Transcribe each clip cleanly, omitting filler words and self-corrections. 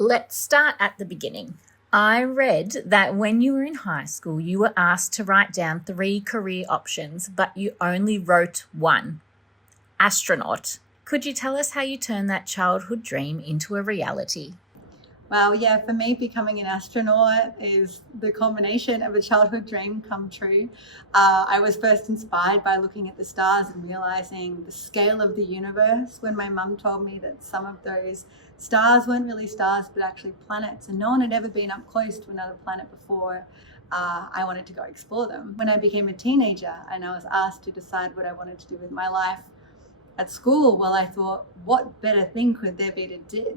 Let's start at the beginning. I read that when you were in high school, you were asked to write down 3 career options, but you only wrote one: astronaut. Could you tell us how you turned that childhood dream into a reality? Well, yeah, for me, becoming an astronaut is the combination of a childhood dream come true. I was first inspired by looking at the stars and realizing the scale of the universe when my mum told me that some of those stars weren't really stars, but actually planets, and no one had ever been up close to another planet before. I wanted to go explore them. When I became a teenager and I was asked to decide what I wanted to do with my life, at school, well, I thought, what better thing could there be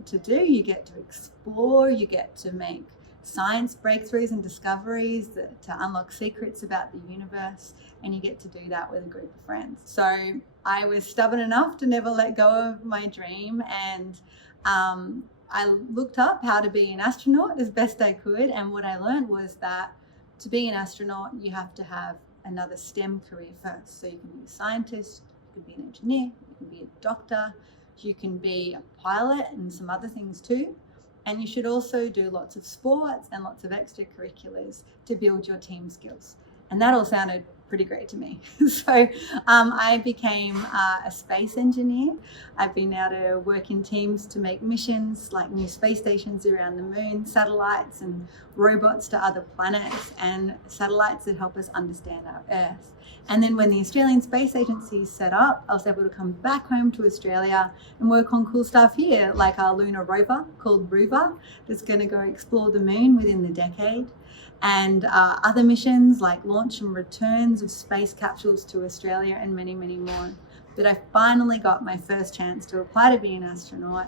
to do? You get to explore, you get to make science breakthroughs and discoveries to unlock secrets about the universe, and you get to do that with a group of friends. So I was stubborn enough to never let go of my dream, and I looked up how to be an astronaut as best I could, and what I learned was that to be an astronaut, you have to have another STEM career first. So you can be a scientist, you can be an engineer, you can be a doctor, you can be a pilot and some other things too. And you should also do lots of sports and lots of extracurriculars to build your team skills. And that all sounded pretty great to me. So I became a space engineer. I've been able to work in teams to make missions like new space stations around the moon, satellites and robots to other planets, and satellites that help us understand our Earth. And then when the Australian Space Agency set up, I was able to come back home to Australia and work on cool stuff here, like our lunar rover called Rover that's going to go explore the moon within the decade, and other missions like launch and returns of space capsules to Australia, and many, many more. But I finally got my first chance to apply to be an astronaut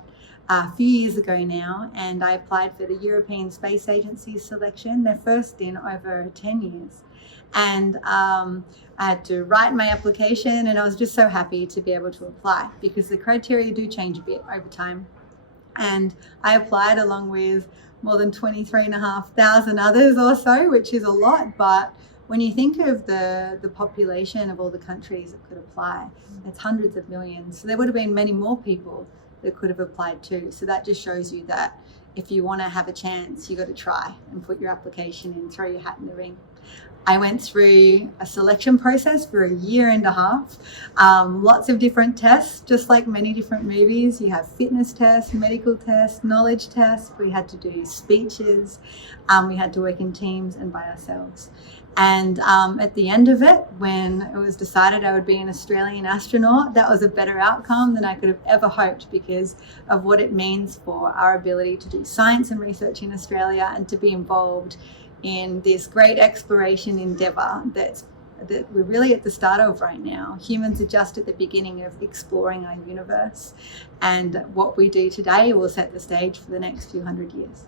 a few years ago now, and I applied for the European Space Agency's selection, their first in over 10 years. And I had to write my application, and I was just so happy to be able to apply because the criteria do change a bit over time. And I applied along with more than 23,500 others or so, which is a lot. But when you think of the population of all the countries that could apply, it's hundreds of millions. So there would have been many more people that could have applied too. So that just shows you that if you want to have a chance, you got to try and put your application in, throw your hat in the ring. I went through a selection process for a year and a half, lots of different tests, just like many different movies. You have fitness tests, medical tests, knowledge tests. We had to do speeches. We had to work in teams and by ourselves. And at the end of it, when it was decided I would be an Australian astronaut, that was a better outcome than I could have ever hoped because of what it means for our ability to do science and research in Australia and to be involved in this great exploration endeavour that we're really at the start of right now. Humans are just at the beginning of exploring our universe, and what we do today will set the stage for the next few hundred years.